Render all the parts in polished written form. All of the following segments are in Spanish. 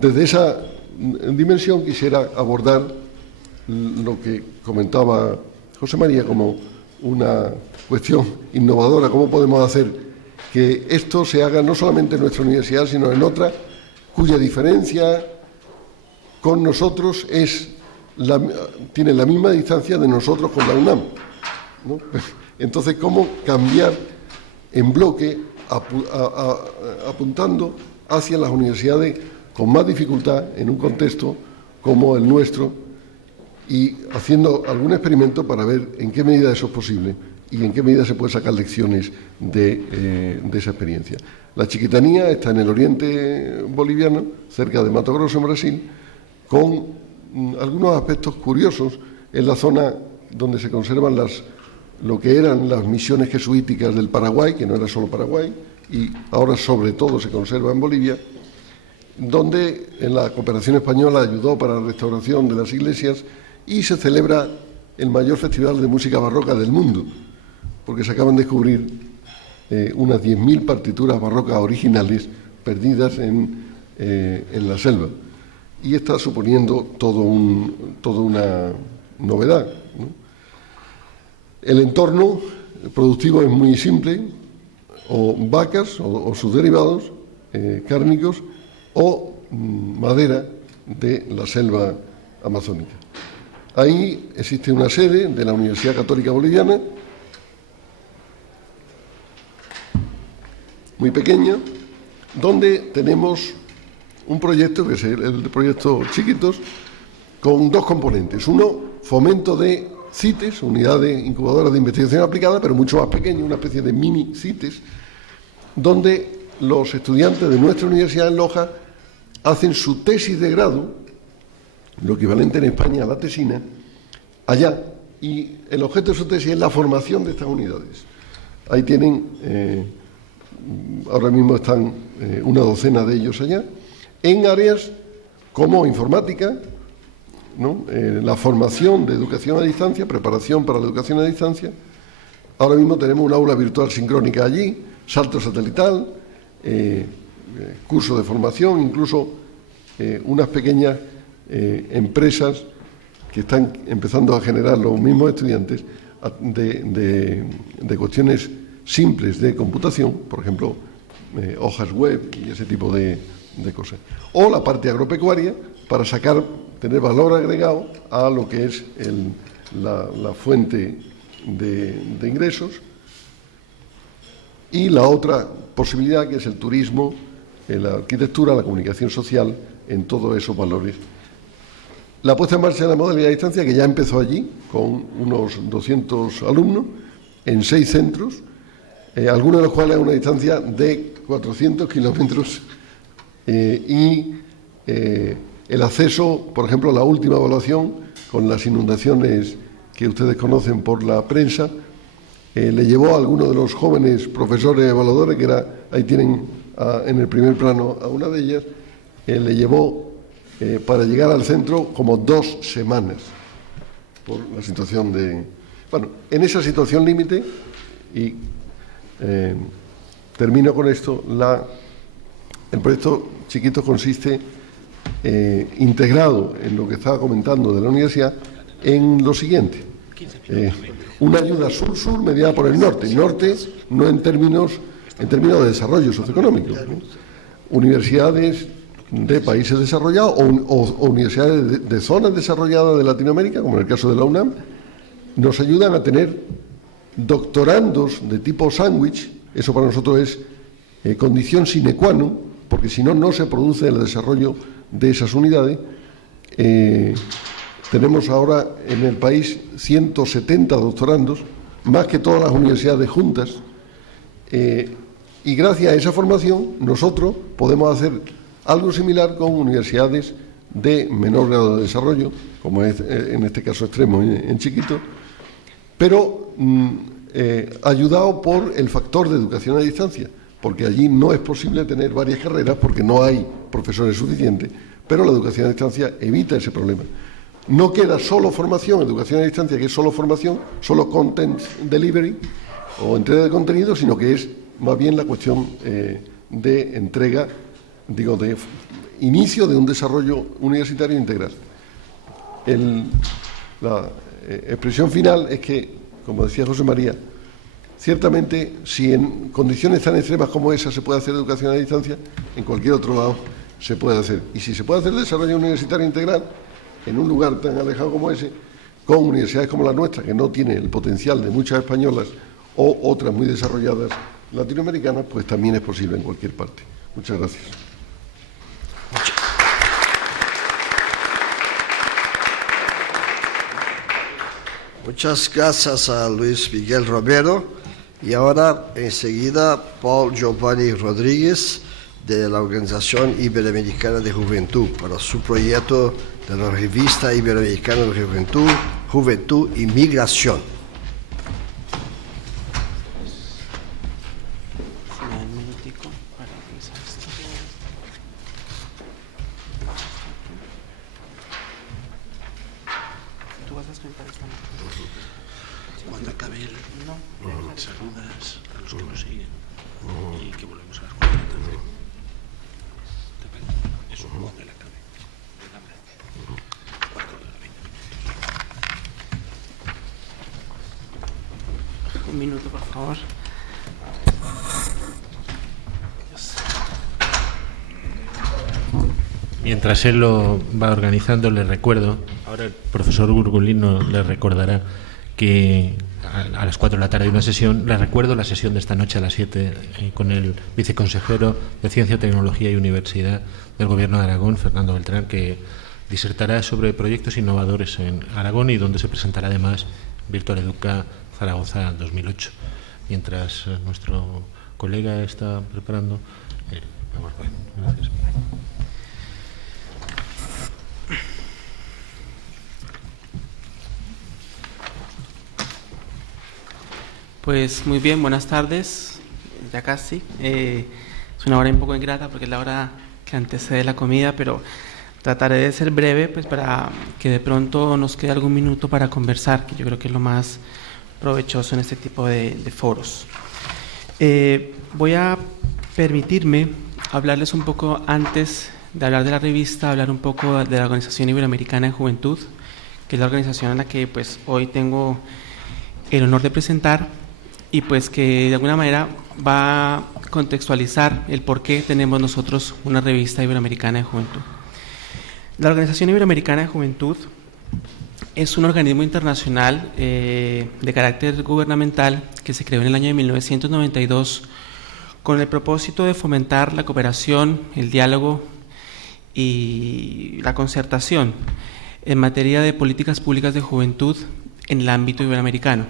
desde esa dimensión quisiera abordar lo que comentaba José María como una cuestión innovadora. ¿Cómo podemos hacer que esto se haga no solamente en nuestra universidad, sino en otra, cuya diferencia con nosotros tiene la misma distancia de nosotros con la UNAM, ¿no? Entonces, ¿cómo cambiar en bloque, apuntando hacia las universidades con más dificultad en un contexto como el nuestro y haciendo algún experimento para ver en qué medida eso es posible y en qué medida se puede sacar lecciones de esa experiencia? La Chiquitanía está en el oriente boliviano, cerca de Mato Grosso, en Brasil, con algunos aspectos curiosos en la zona donde se conservan lo que eran las misiones jesuíticas del Paraguay, que no era solo Paraguay, y ahora sobre todo se conserva en Bolivia, donde en la cooperación española ayudó para la restauración de las iglesias y se celebra el mayor festival de música barroca del mundo, porque se acaban de descubrir unas 10.000 partituras barrocas originales perdidas en la selva. Y está suponiendo toda una novedad, ¿no? El entorno productivo es muy simple, o vacas o sus derivados cárnicos o madera de la selva amazónica. Ahí existe una sede de la Universidad Católica Boliviana, muy pequeña, donde tenemos un proyecto, que es el proyecto Chiquitos, con dos componentes. Uno, fomento de CITES, unidades incubadoras de investigación aplicada, pero mucho más pequeño, una especie de mini CITES, donde los estudiantes de nuestra universidad en Loja hacen su tesis de grado, lo equivalente en España a la tesina, allá, y el objeto de su tesis es la formación de estas unidades. Ahí tienen, ahora mismo están una docena de ellos allá, en áreas como informática, ¿no? La formación de educación a distancia, preparación para la educación a distancia. Ahora mismo tenemos un aula virtual sincrónica allí, salto satelital, curso de formación, incluso unas pequeñas empresas que están empezando a generar los mismos estudiantes de cuestiones simples de computación, por ejemplo, hojas web y ese tipo de cosas. O la parte agropecuaria, para tener valor agregado a lo que es la fuente de ingresos. Y la otra posibilidad, que es el turismo, la arquitectura, la comunicación social, en todos esos valores. La puesta en marcha de la modalidad a distancia, que ya empezó allí, con unos 200 alumnos, en 6 centros, algunos de los cuales a una distancia de 400 kilómetros, y el acceso, por ejemplo, la última evaluación, con las inundaciones que ustedes conocen por la prensa, le llevó a algunos de los jóvenes profesores evaluadores, que ahí tienen en el primer plano a una de ellas, le llevó para llegar al centro como 2 semanas, por la situación Bueno, en esa situación límite, y termino con esto, el proyecto Chiquitos consiste, integrado en lo que estaba comentando de la universidad, en lo siguiente. Una ayuda sur-sur mediada por el norte. Norte no en términos de desarrollo socioeconómico, ¿no? Universidades de países desarrollados o universidades de zonas desarrolladas de Latinoamérica, como en el caso de la UNAM, nos ayudan a tener doctorandos de tipo sándwich. Eso para nosotros es condición sine qua non, porque si no, no se produce el desarrollo de esas unidades. Tenemos ahora en el país 170 doctorandos, más que todas las universidades juntas, y gracias a esa formación nosotros podemos hacer algo similar con universidades de menor grado de desarrollo, como es en este caso extremo en Chiquito, pero ayudado por el factor de educación a distancia, porque allí no es posible tener varias carreras porque no hay profesores suficientes, pero la educación a distancia evita ese problema. No queda solo formación, educación a distancia, que es solo formación, solo content delivery o entrega de contenido, sino que es más bien la cuestión de entrega, de inicio de un desarrollo universitario integral. La expresión final es que, como decía José María, ciertamente, si en condiciones tan extremas como esa se puede hacer educación a distancia, en cualquier otro lado se puede hacer. Y si se puede hacer desarrollo universitario integral en un lugar tan alejado como ese, con universidades como la nuestra, que no tiene el potencial de muchas españolas o otras muy desarrolladas latinoamericanas, pues también es posible en cualquier parte. Muchas gracias. Muchas gracias a Luis Miguel Romero. Y ahora, enseguida, Paul Giovanni Rodríguez, de la Organización Iberoamericana de Juventud, para su proyecto de la Revista Iberoamericana de Juventud, Juventud y Migración. Cuando acabe él, saludas a los que nos siguen y que volvemos a las 4 también. Eso, cuando él acabe. Cuarto de 20 minutos. Un minuto, por favor. Mientras él lo va organizando, le recuerdo, ahora el profesor Gurgulino le recordará que a las 4 de la tarde hay una sesión. Les recuerdo la sesión de esta noche a las 7 con el viceconsejero de Ciencia, Tecnología y Universidad del Gobierno de Aragón, Fernando Beltrán, que disertará sobre proyectos innovadores en Aragón y donde se presentará además Virtual Educa Zaragoza 2008. Mientras nuestro colega está preparando. Gracias. Pues muy bien, buenas tardes, ya casi. Es una hora un poco ingrata porque es la hora que antecede la comida, pero trataré de ser breve pues para que de pronto nos quede algún minuto para conversar, que yo creo que es lo más provechoso en este tipo de foros. Voy a permitirme hablarles un poco antes de hablar de la revista, hablar un poco de la Organización Iberoamericana de Juventud, que es la organización a la que pues hoy tengo el honor de presentar, y pues que de alguna manera va a contextualizar el por qué tenemos nosotros una revista iberoamericana de juventud. La Organización Iberoamericana de Juventud es un organismo internacional de carácter gubernamental que se creó en el año de 1992 con el propósito de fomentar la cooperación, el diálogo y la concertación en materia de políticas públicas de juventud en el ámbito iberoamericano.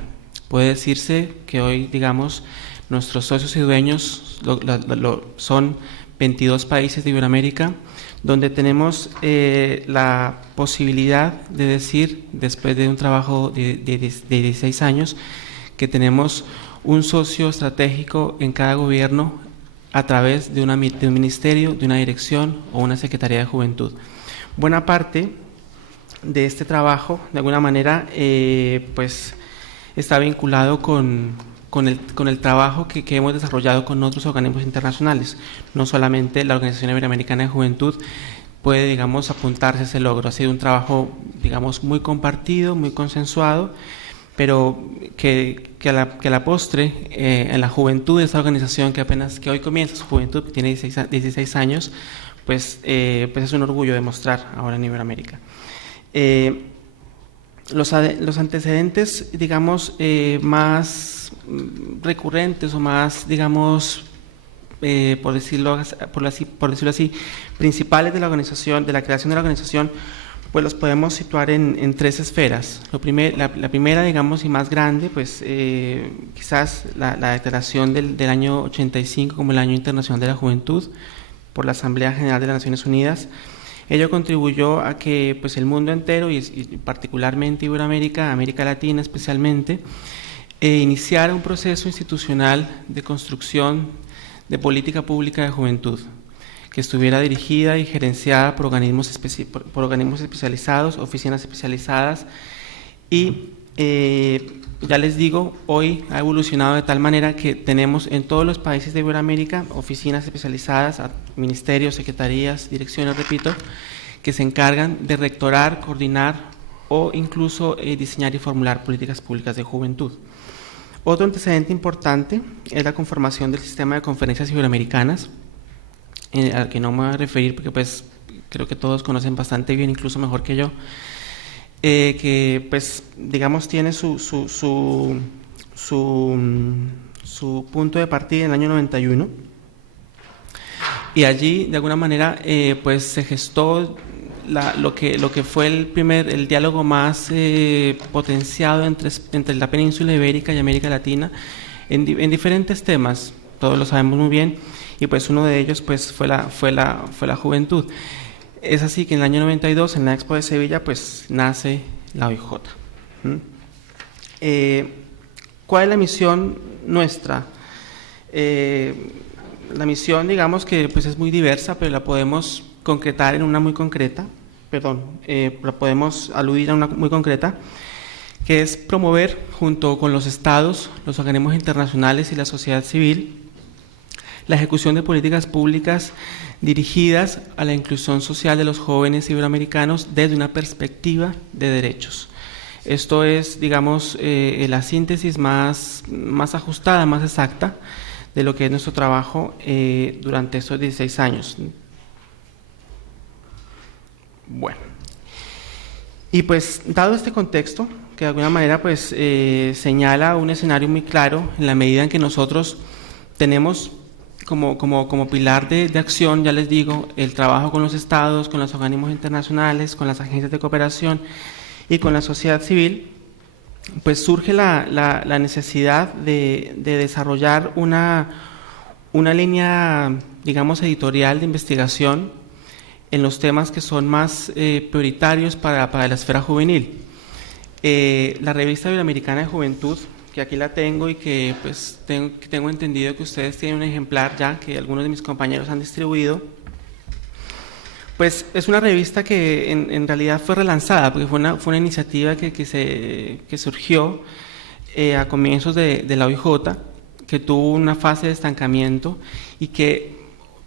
Puede decirse que hoy, digamos, nuestros socios y dueños son 22 países de Iberoamérica, donde tenemos la posibilidad de decir, después de un trabajo de 16 años, que tenemos un socio estratégico en cada gobierno a través de un ministerio, de una dirección o una secretaría de juventud. Buena parte de este trabajo, de alguna manera, pues está vinculado con el trabajo que hemos desarrollado con otros organismos internacionales. No solamente la Organización Iberoamericana de Juventud puede, digamos, apuntarse a ese logro. Ha sido un trabajo, digamos, muy compartido, muy consensuado, pero que a la postre, en la juventud de esta organización que hoy comienza su juventud, que tiene 16 años, pues es un orgullo demostrar ahora en Iberoamérica. Los antecedentes, digamos, más recurrentes o más, digamos, por decirlo así, principales de la organización, de la creación de la organización, pues los podemos situar en 3 esferas. La primera, digamos, y más grande, pues quizás la declaración del año 85 como el Año Internacional de la Juventud por la Asamblea General de las Naciones Unidas. Ello contribuyó a que pues, el mundo entero, y particularmente Iberoamérica, América Latina especialmente, iniciara un proceso institucional de construcción de política pública de juventud, que estuviera dirigida y gerenciada por organismos especializados, oficinas especializadas, y ya les digo, hoy ha evolucionado de tal manera que tenemos en todos los países de Iberoamérica oficinas especializadas, ministerios, secretarías, direcciones, repito, que se encargan de rectorar, coordinar o incluso diseñar y formular políticas públicas de juventud. Otro antecedente importante es la conformación del sistema de conferencias iberoamericanas, al que no me voy a referir porque pues creo que todos conocen bastante bien, incluso mejor que yo, que pues digamos tiene su punto de partida en el año 91, y allí de alguna manera pues se gestó lo que fue el diálogo más potenciado entre la península ibérica y América Latina en diferentes temas, todos lo sabemos muy bien, y pues uno de ellos pues fue la juventud. Es así que en el año 92, en la Expo de Sevilla, pues nace la OIJ. ¿Cuál es la misión nuestra? La misión, digamos que pues es muy diversa, pero la podemos concretar en una muy concreta, la podemos aludir a una muy concreta, que es promover junto con los estados, los organismos internacionales y la sociedad civil la ejecución de políticas públicas dirigidas a la inclusión social de los jóvenes iberoamericanos desde una perspectiva de derechos. Esto es, digamos, la síntesis más ajustada, más exacta de lo que es nuestro trabajo durante estos 16 años. Bueno, y pues dado este contexto, que de alguna manera pues señala un escenario muy claro en la medida en que nosotros tenemos como pilar de acción, ya les digo, el trabajo con los estados, con los organismos internacionales, con las agencias de cooperación y con la sociedad civil, pues surge la necesidad de desarrollar una línea, digamos, editorial de investigación en los temas que son más prioritarios para la esfera juvenil. La Revista Iberoamericana de Juventud, que aquí la tengo y que pues tengo entendido que ustedes tienen un ejemplar ya, que algunos de mis compañeros han distribuido, pues es una revista que en realidad fue relanzada, porque fue una iniciativa que surgió a comienzos de la OIJ, que tuvo una fase de estancamiento y que,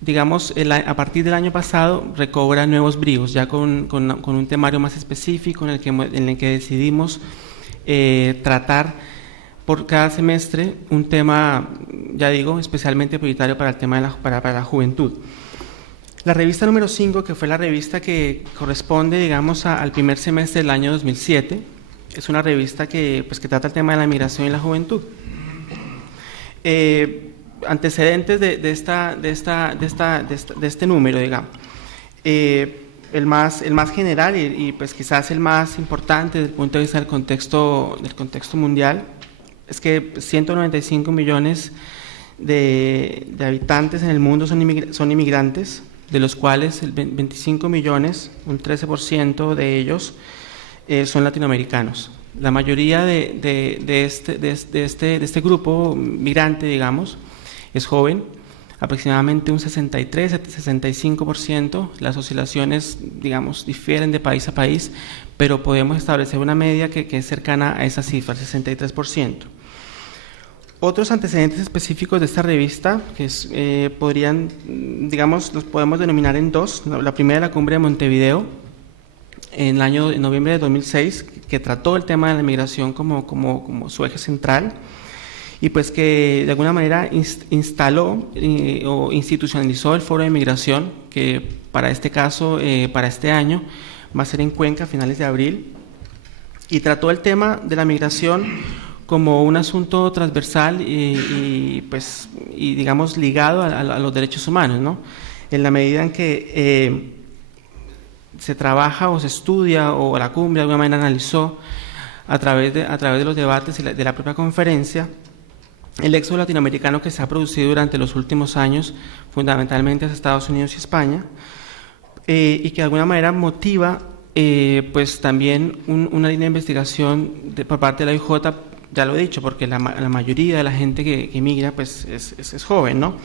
digamos, a partir del año pasado recobra nuevos bríos, ya con un temario más específico en el que decidimos tratar por cada semestre un tema, ya digo, especialmente prioritario para el tema para la juventud. La revista número 5, que fue la revista que corresponde, digamos, al primer semestre del año 2007, es una revista que trata el tema de la migración y la juventud. Antecedentes de este número, digamos. El más general y pues quizás el más importante desde el punto de vista del contexto mundial es que 195 millones de habitantes en el mundo son inmigrantes, de los cuales 25 millones, un 13% de ellos, son latinoamericanos. La mayoría de este grupo migrante, digamos, es joven, aproximadamente un 63-65%. Las oscilaciones, digamos, difieren de país a país, pero podemos establecer una media que es cercana a esa cifra, el 63%. Otros antecedentes específicos de esta revista, que los podemos denominar en dos. La primera, la Cumbre de Montevideo, en noviembre de 2006, que trató el tema de la migración como su eje central, y pues que de alguna manera instaló o institucionalizó el Foro de Migración, que para este caso, para este año, va a ser en Cuenca a finales de abril, y trató el tema de la migración como un asunto transversal y digamos ligado a los derechos humanos, ¿no? En la medida en que se trabaja o se estudia, o la cumbre de alguna manera analizó a través de los debates y de la propia conferencia, el éxodo latinoamericano que se ha producido durante los últimos años, fundamentalmente hacia Estados Unidos y España, y que de alguna manera motiva pues también una línea de investigación por parte de la OIJ. Ya lo he dicho, porque la mayoría de la gente que emigra pues es joven, ¿no?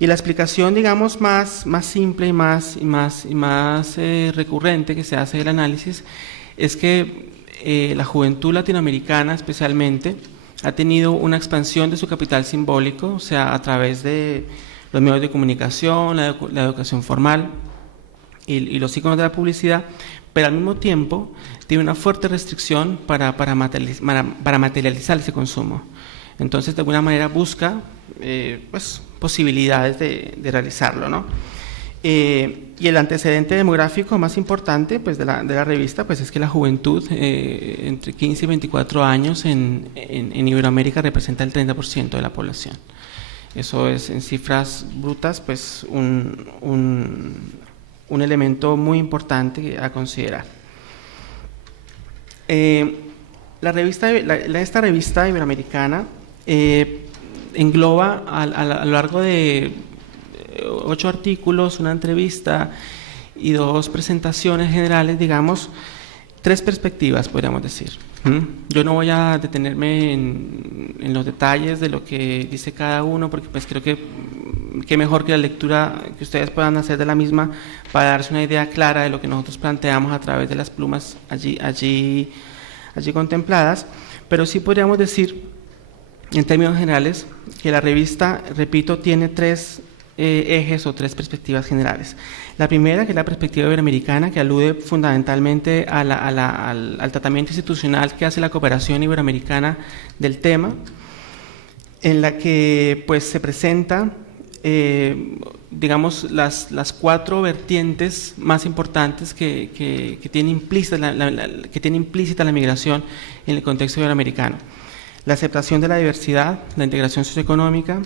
Y la explicación, digamos, más simple y más recurrente que se hace del análisis es que la juventud latinoamericana especialmente ha tenido una expansión de su capital simbólico, o sea, a través de los medios de comunicación, la educación formal y los iconos de la publicidad, pero al mismo tiempo tiene una fuerte restricción para materializar ese consumo. Entonces, de alguna manera busca pues, posibilidades de realizarlo, ¿no? Y el antecedente demográfico más importante pues, de la revista pues, es que la juventud entre 15 y 24 años en Iberoamérica representa el 30% de la población. Eso es, en cifras brutas, pues, un elemento muy importante a considerar. Esta revista iberoamericana engloba a lo largo de 8 artículos, una entrevista y 2 presentaciones generales, digamos, 3 perspectivas, podríamos decir. Yo no voy a detenerme en los detalles de lo que dice cada uno, porque pues creo que mejor que la lectura que ustedes puedan hacer de la misma para darse una idea clara de lo que nosotros planteamos a través de las plumas allí contempladas, pero sí podríamos decir, en términos generales, que la revista, repito, tiene 3 ejes o 3 perspectivas generales. La primera, que es la perspectiva iberoamericana, que alude fundamentalmente al tratamiento institucional que hace la cooperación iberoamericana del tema, en la que pues, se presenta, digamos, las 4 vertientes más importantes que tiene implícita la migración en el contexto iberoamericano. La aceptación de la diversidad, la integración socioeconómica,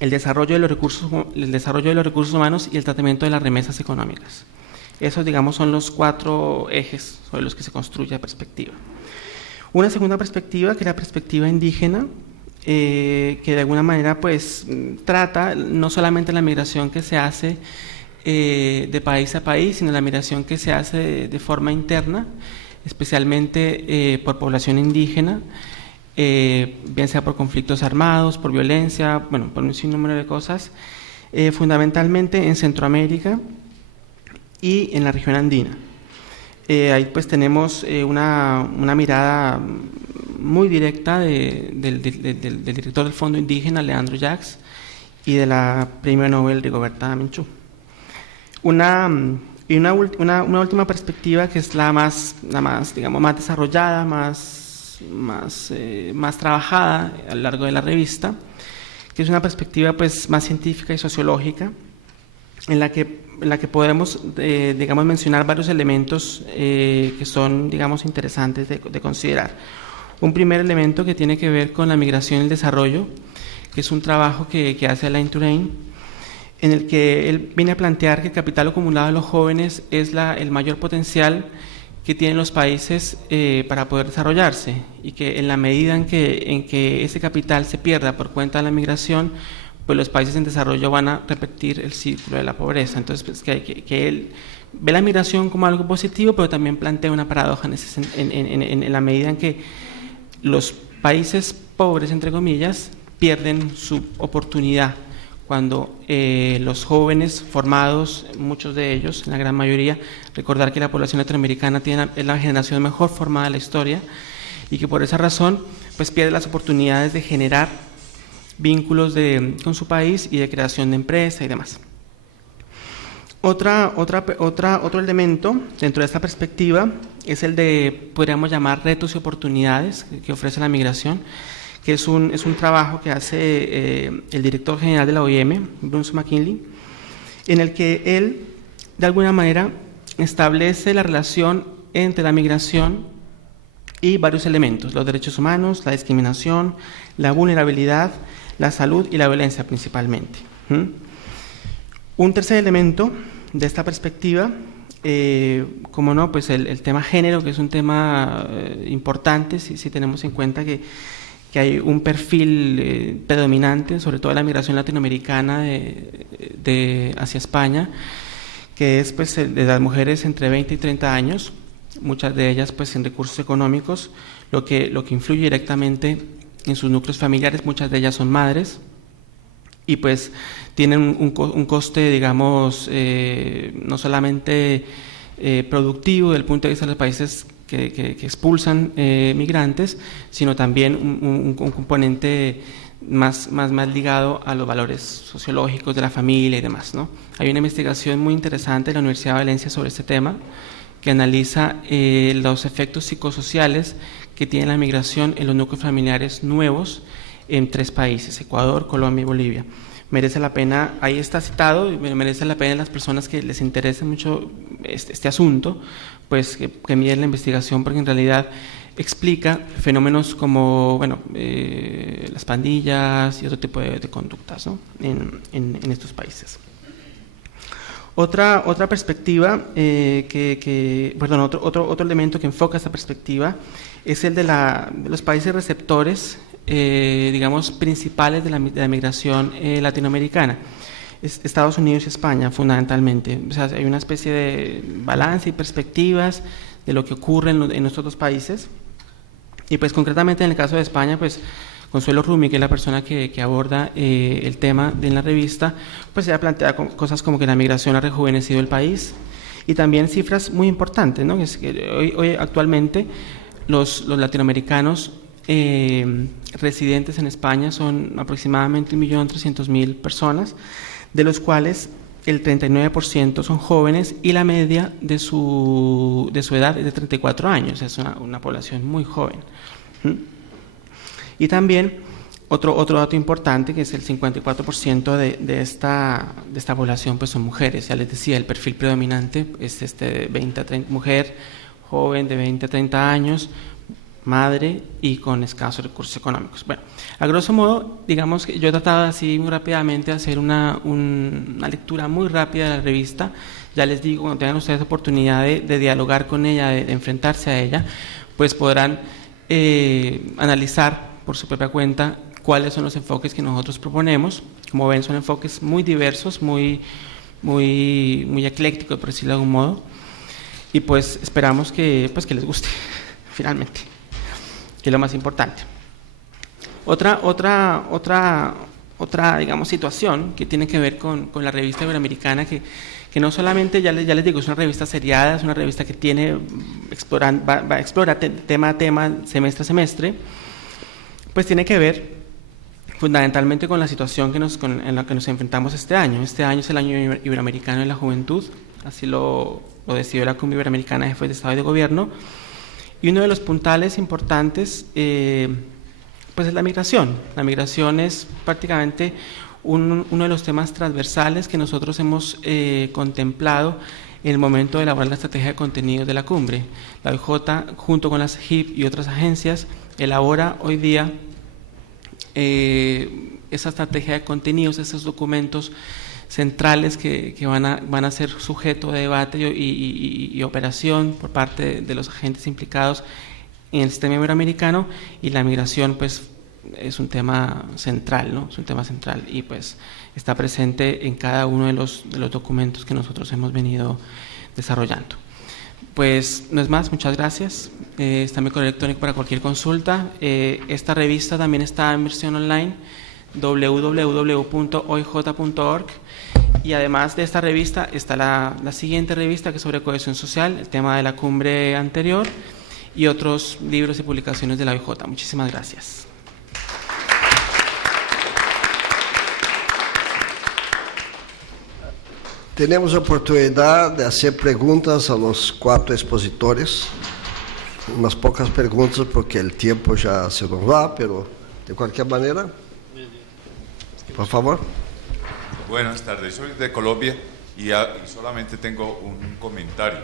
el desarrollo de los recursos humanos y el tratamiento de las remesas económicas. Esos, digamos, son los 4 ejes sobre los que se construye la perspectiva. Una segunda perspectiva, que es la perspectiva indígena, que de alguna manera pues, trata no solamente la migración que se hace de país a país, sino la migración que se hace de forma interna, especialmente por población indígena, bien sea por conflictos armados, por violencia, bueno, por un sinnúmero de cosas, fundamentalmente en Centroamérica y en la región andina. Ahí pues tenemos una mirada muy directa del director del Fondo Indígena, Leandro Jacques, y de la Premio Nobel Rigoberta Menchú. Una última perspectiva que es la más digamos, más desarrollada, más trabajada a lo largo de la revista, que es una perspectiva pues, más científica y sociológica, en la que podemos digamos, mencionar varios elementos que son digamos, interesantes de considerar. Un primer elemento que tiene que ver con la migración y el desarrollo, que es un trabajo que hace Alain Touraine, en el que él viene a plantear que el capital acumulado de los jóvenes es el mayor potencial que tienen los países para poder desarrollarse, y que en la medida en que ese capital se pierda por cuenta de la migración, pues los países en desarrollo van a repetir el círculo de la pobreza. Entonces, pues, que él ve la migración como algo positivo, pero también plantea una paradoja en la medida en que los países pobres, entre comillas, pierden su oportunidad cuando los jóvenes formados, muchos de ellos, la gran mayoría, recordar que la población latinoamericana es la generación mejor formada de la historia, y que por esa razón pues pierde las oportunidades de generar vínculos con su país y de creación de empresa y demás. Otro elemento dentro de esta perspectiva es el de, podríamos llamar, retos y oportunidades que ofrece la migración, que es un trabajo que hace el director general de la OIM, Bruce McKinley, en el que él, de alguna manera, establece la relación entre la migración y varios elementos: los derechos humanos, la discriminación, la vulnerabilidad, la salud y la violencia principalmente. Un tercer elemento de esta perspectiva, como no, pues el tema género, que es un tema importante si tenemos en cuenta que hay un perfil predominante, sobre todo en la migración latinoamericana hacia España, que es pues, de las mujeres entre 20 y 30 años, muchas de ellas pues, en recursos económicos, lo que influye directamente en sus núcleos familiares. Muchas de ellas son madres y pues tienen un coste, digamos, no solamente productivo desde el punto de vista de los países que expulsan migrantes, sino también un componente más ligado a los valores sociológicos de la familia y demás, ¿no? Hay una investigación muy interesante de la Universidad de Valencia sobre este tema, que analiza los efectos psicosociales que tiene la migración en los núcleos familiares nuevos en 3 países, Ecuador, Colombia y Bolivia. Merece la pena, ahí está citado, merece la pena a las personas que les interese mucho este asunto, pues que miren la investigación, porque en realidad explica fenómenos como, bueno, las pandillas y otro tipo de conductas, ¿no? en estos países. Otra perspectiva, otro elemento que enfoca esta perspectiva es el de los países receptores, digamos, principales de la migración latinoamericana. Estados Unidos y España, fundamentalmente. O sea, hay una especie de balance y perspectivas de lo que ocurre en estos 2 países. Y pues concretamente en el caso de España, pues Consuelo Rumi, que es la persona que aborda el tema en la revista, pues ella plantea cosas como que la migración ha rejuvenecido el país, y también cifras muy importantes, ¿no? Es que hoy actualmente los latinoamericanos residentes en España son aproximadamente 1.300.000 personas, de los cuales el 39% son jóvenes y la media de su edad es de 34 años, es una población muy joven. Y también otro dato importante, que es el 54% de esta población pues son mujeres. Ya les decía, el perfil predominante es mujer joven de 20 a 30 años, madre y con escasos recursos económicos. Bueno, a grosso modo, digamos que yo he tratado así muy rápidamente de hacer una lectura muy rápida de la revista. Ya les digo, cuando tengan ustedes oportunidad de dialogar con ella, de enfrentarse a ella, pues podrán analizar por su propia cuenta cuáles son los enfoques que nosotros proponemos. Como ven, son enfoques muy diversos, muy eclécticos, por decirlo de algún modo, y pues esperamos que les guste, finalmente, que es lo más importante. Otra digamos, situación que tiene que ver con la revista iberoamericana, que no solamente, ya les digo, es una revista seriada, es una revista que explora tema a tema, semestre a semestre, pues tiene que ver fundamentalmente con la situación en la que nos enfrentamos este año. Este año es el año iberoamericano de la juventud, así lo decidió la Cumbre Iberoamericana de Jefes de Estado y de Gobierno, y uno de los puntales importantes pues es la migración. La migración es prácticamente uno de los temas transversales que nosotros hemos contemplado en el momento de elaborar la estrategia de contenidos de la cumbre. La OIJ, junto con las HIP y otras agencias, elabora hoy día esa estrategia de contenidos, esos documentos centrales que van a ser sujeto de debate y operación por parte de los agentes implicados en el sistema iberoamericano, y la migración pues es un tema central, ¿no? Es un tema central, y pues está presente en cada uno de los documentos que nosotros hemos venido desarrollando. Pues no es más, muchas gracias. Está mi correo electrónico para cualquier consulta. Esta revista también está en versión online, www.oij.org, y además de esta revista está la siguiente revista, que es sobre cohesión social, el tema de la cumbre anterior, y otros libros y publicaciones de la OIJ. Muchísimas gracias. Tenemos oportunidad de hacer preguntas a los 4 expositores, unas pocas preguntas porque el tiempo ya se nos va, pero de cualquier manera, por favor. Buenas tardes, soy de Colombia y solamente tengo un comentario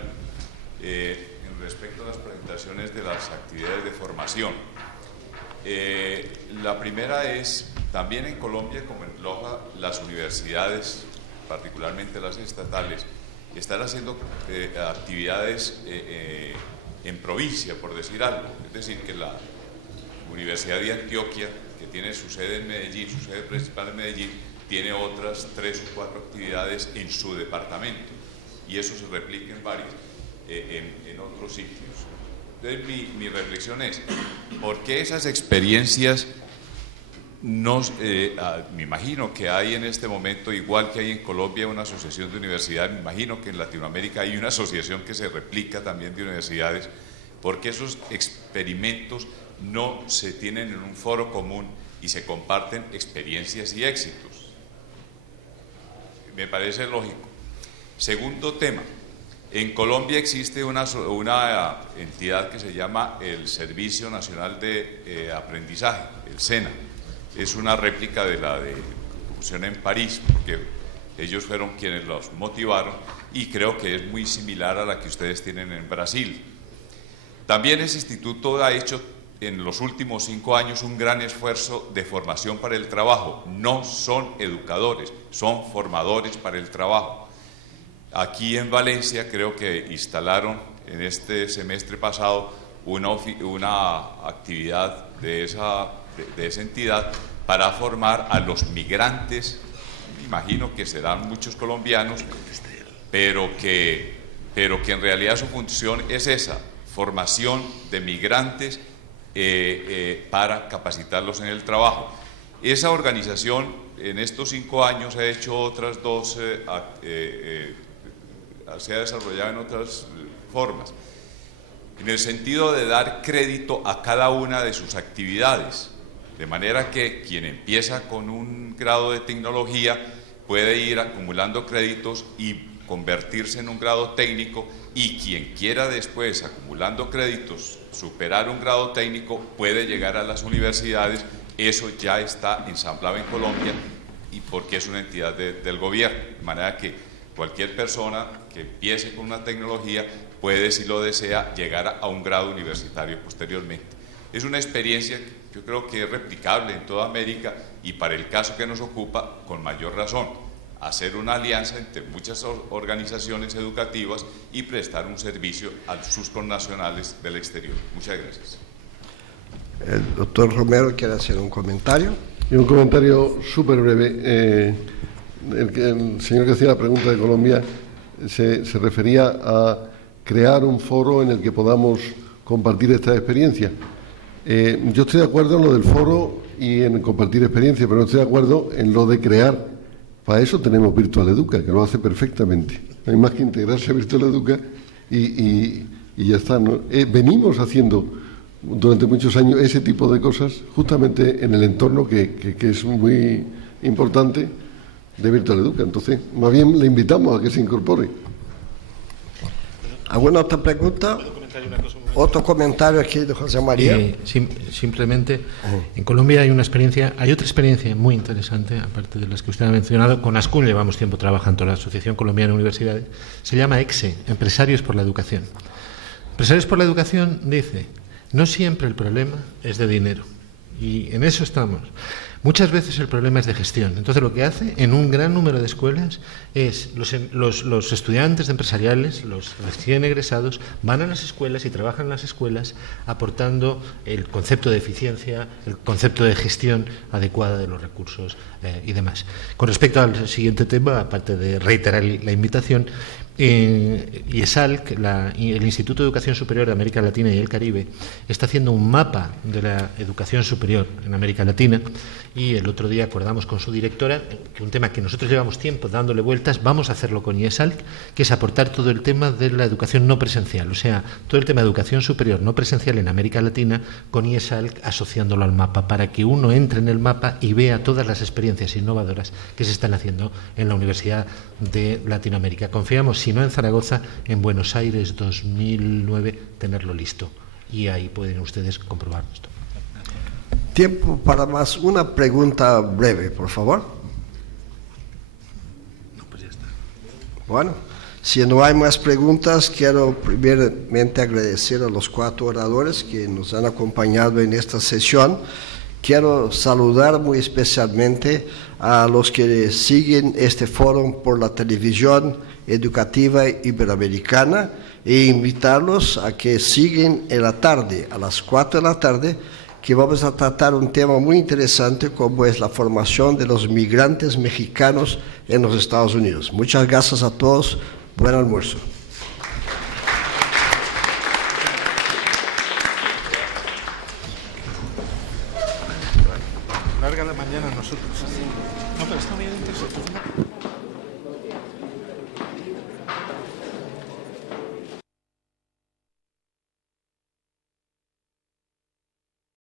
en respecto a las presentaciones de las actividades de formación. La primera es, también en Colombia como en Loja, las universidades, particularmente las estatales, están haciendo actividades en provincia, por decir algo. Es decir, que la Universidad de Antioquia, que tiene su sede en Medellín, su sede principal en Medellín, tiene otras 3 o 4 actividades en su departamento, y eso se replica en varios, en otros sitios. Entonces mi reflexión es, ¿por qué esas experiencias me imagino que hay en este momento, igual que hay en Colombia una asociación de universidades, me imagino que en Latinoamérica hay una asociación que se replica también de universidades, porque esos experimentos no se tienen en un foro común y se comparten experiencias y éxitos. Me parece lógico. Segundo tema, en Colombia existe una entidad que se llama el Servicio Nacional de Aprendizaje, el SENA. Es una réplica de la de funciona en París, porque ellos fueron quienes los motivaron, y creo que es muy similar a la que ustedes tienen en Brasil. También ese instituto ha hecho en los últimos 5 años un gran esfuerzo de formación para el trabajo. No son educadores, son formadores para el trabajo. Aquí en Valencia creo que instalaron en este semestre pasado una actividad de esa entidad para formar a los migrantes. Me imagino que serán muchos colombianos, pero que en realidad su función es esa, formación de migrantes para capacitarlos en el trabajo. Esa organización en estos 5 años ha hecho otras 2, se ha desarrollado en otras formas, en el sentido de dar crédito a cada una de sus actividades, de manera que quien empieza con un grado de tecnología puede ir acumulando créditos y convertirse en un grado técnico, y quien quiera después, acumulando créditos, superar un grado técnico, puede llegar a las universidades. Eso ya está ensamblado en Colombia, y porque es una entidad del gobierno, de manera que cualquier persona que empiece con una tecnología puede, si lo desea, llegar a un grado universitario posteriormente. Es una experiencia que yo creo que es replicable en toda América, y para el caso que nos ocupa, con mayor razón, hacer una alianza entre muchas organizaciones educativas y prestar un servicio a sus connacionales del exterior. Muchas gracias. El doctor Romero quiere hacer un comentario. Y un comentario súper breve. El señor que hacía la pregunta de Colombia se refería a crear un foro en el que podamos compartir esta experiencia. Yo estoy de acuerdo en lo del foro y en compartir experiencia, pero no estoy de acuerdo en lo de crear. Para eso tenemos Virtual Educa, que lo hace perfectamente. No hay más que integrarse a Virtual Educa y ya está, ¿no? Venimos haciendo durante muchos años ese tipo de cosas, justamente en el entorno que es muy importante de Virtual Educa. Entonces, más bien le invitamos a que se incorpore. ¿Alguna otra pregunta? Otro comentario aquí de José María. Simplemente, en Colombia hay otra experiencia muy interesante, aparte de las que usted ha mencionado. Con ASCUN llevamos tiempo trabajando, la Asociación Colombiana de Universidades, se llama EXE, Empresarios por la Educación. Empresarios por la Educación dice, no siempre el problema es de dinero, y en eso estamos. Muchas veces el problema es de gestión. Entonces, lo que hace en un gran número de escuelas es los estudiantes de empresariales, los recién egresados, van a las escuelas y trabajan en las escuelas aportando el concepto de eficiencia, el concepto de gestión adecuada de los recursos y demás. Con respecto al siguiente tema, aparte de reiterar la invitación, IESALC, el Instituto de Educación Superior de América Latina y el Caribe, está haciendo un mapa de la educación superior en América Latina, y el otro día acordamos con su directora que un tema que nosotros llevamos tiempo dándole vueltas, vamos a hacerlo con IESALC, que es aportar todo el tema de la educación no presencial, o sea, todo el tema de educación superior no presencial en América Latina, con IESALC asociándolo al mapa, para que uno entre en el mapa y vea todas las experiencias innovadoras que se están haciendo en la Universidad de Latinoamérica. Confiamos, si no en Zaragoza, en Buenos Aires 2009, tenerlo listo, y ahí pueden ustedes comprobar esto. Tiempo para más una pregunta breve, por favor. No, pues ya está. Bueno, si no hay más preguntas, quiero primeramente agradecer a los 4 oradores que nos han acompañado en esta sesión. Quiero saludar muy especialmente a los que siguen este foro por la televisión educativa iberoamericana, e invitarlos a que sigan en la tarde, a las 4 de la tarde, que vamos a tratar un tema muy interesante como es la formación de los migrantes mexicanos en los Estados Unidos. Muchas gracias a todos. Buen almuerzo. Larga la mañana nosotros. No, pero está bien interesante.